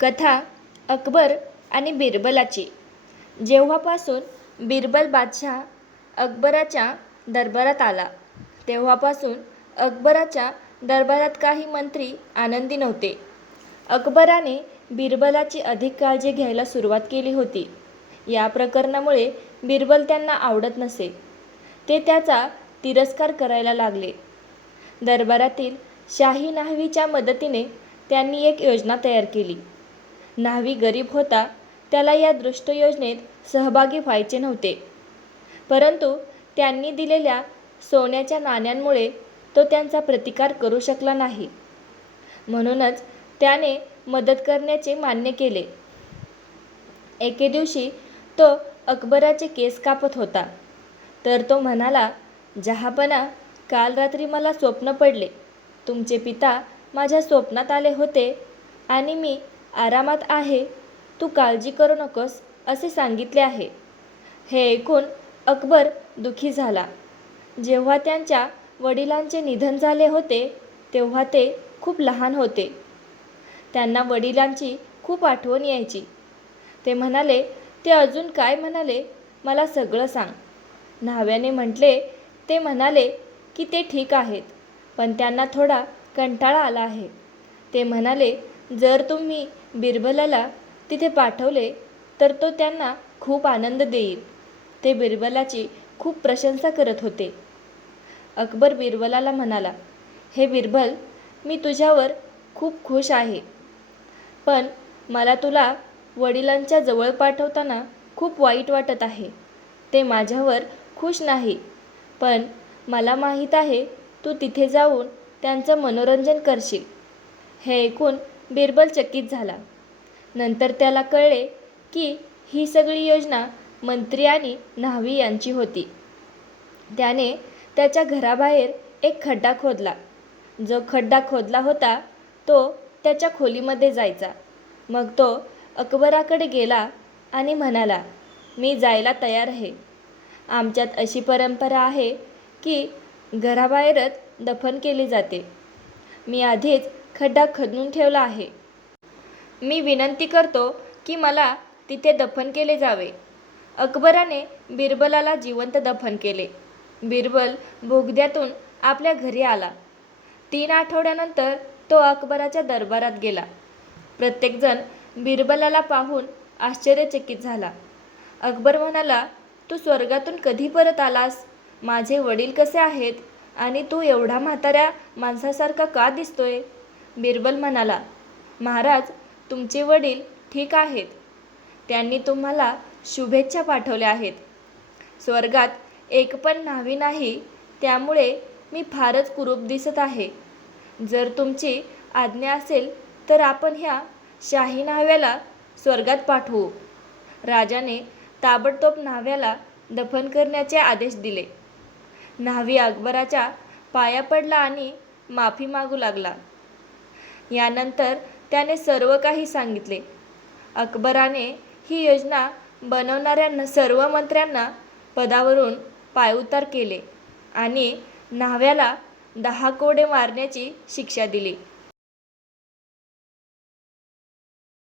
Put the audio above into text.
कथा अकबर आणि बिरबलाची. जेव्हापासून बिरबल बादशाह अकबराच्या दरबारात आला तेव्हापासून अकबराच्या दरबारात काही मंत्री आनंदी नव्हते. अकबराने बिरबलाची अधिक काळजी घ्यायला सुरुवात केली होती. या प्रकरणामुळे बिरबल त्यांना आवडत नसे. ते त्याचा तिरस्कार करायला लागले. दरबारातील शाही न्हावीच्या मदतीने त्यांनी एक योजना तयार केली. न्हावी गरीब होता, त्याला या दृष्ट योजनेत सहभागी व्हायचे नव्हते. परंतु त्यांनी दिलेल्या सोन्याच्या नाण्यांमुळे तो त्यांचा प्रतिकार करू शकला नाही. म्हणूनच त्याने मदत करण्याचे मान्य केले. एके दिवशी तो अकबराचे केस कापत होता, तर तो म्हणाला, "जहापना, काल रात्री मला स्वप्न पडले. तुमचे पिता माझ्या स्वप्नात आले होते आणि मी आरामात आहे, तू काळजी करू नकोस असे सांगितले आहे." हे ऐकून अकबर दुःखी झाला. जेव्हा त्यांच्या वडिलांचे निधन झाले होते तेव्हा ते खूप लहान होते. त्यांना वडिलांची खूप आठवण यायची. ते म्हणाले, "ते अजून काय म्हणाले? मला सगळं सांग." न्हाव्याने म्हटले. ते म्हणाले की ते ठीक आहेत, पण त्यांना थोडा कंटाळा आला आहे. ते म्हणाले, "जर तुम्ही बिरबलाला तिथे पाठवले तर तो त्यांना खूप आनंद देईल." ते बिरबलाची खूप प्रशंसा करत होते. अकबर बिरबलाला म्हणाला, "हे बिरबल, मी तुझ्यावर खूप खुश आहे, पण मला तुला वडिलांच्या जवळ पाठवताना खूप वाईट वाटत आहे. ते माझ्यावर खुश नाही, पण मला माहीत आहे तू तिथे जाऊन त्यांचं मनोरंजन करशील." हे ऐकून बिरबल चकित झाला. नंतर त्याला कळले की ही सगळी योजना मंत्री आणि न्हावी यांची होती. त्याने त्याच्या घराबाहेर एक खड्डा खोदला. जो खड्डा खोदला होता तो त्याच्या खोलीमध्ये जायचा. मग तो अकबराकडे गेला आणि म्हणाला, "मी जायला तयार आहे. आमच्यात अशी परंपरा आहे की घराबाहेरच दफन केली जाते. मी आधीच खड्डा खणून ठेवला आहे. मी विनंती करतो की मला तिथे दफन केले जावे." अकबराने बिरबलाला जिवंत दफन केले. बिरबल बोगद्यातून आपल्या घरी आला. 3 आठवड्यानंतर तो अकबराच्या दरबारात गेला. प्रत्येकजण बिरबलाला पाहून आश्चर्यचकित झाला. अकबर म्हणाला, "तू स्वर्गातून कधी परत आलास? माझे वडील कसे आहेत आणि तू एवढा म्हाताऱ्या माणसासारखा का दिसतोय?" बिरबल म्हणाला, "महाराज, तुमचे वडील ठीक आहेत. त्यांनी तुम्हाला शुभेच्छा पाठवल्या आहेत. स्वर्गात एक पण न्हावी नाही, त्यामुळे मी फारच कुरूप दिसत आहे. जर तुमची आज्ञा असेल तर आपण ह्या शाही न्हाव्याला स्वर्गात पाठवू." राजाने ताबडतोब न्हाव्याला दफन करण्याचे आदेश दिले. न्हावी अकबराच्या पाया पडला आणि माफी मागू लागला. यानंतर त्याने सर्व काही सांगितले. अकबराने ही योजना बनवणाऱ्या सर्व मंत्र्यांना पदावरून पायउतार केले आणि न्हाव्याला 10 कोडे मारण्याची शिक्षा दिली.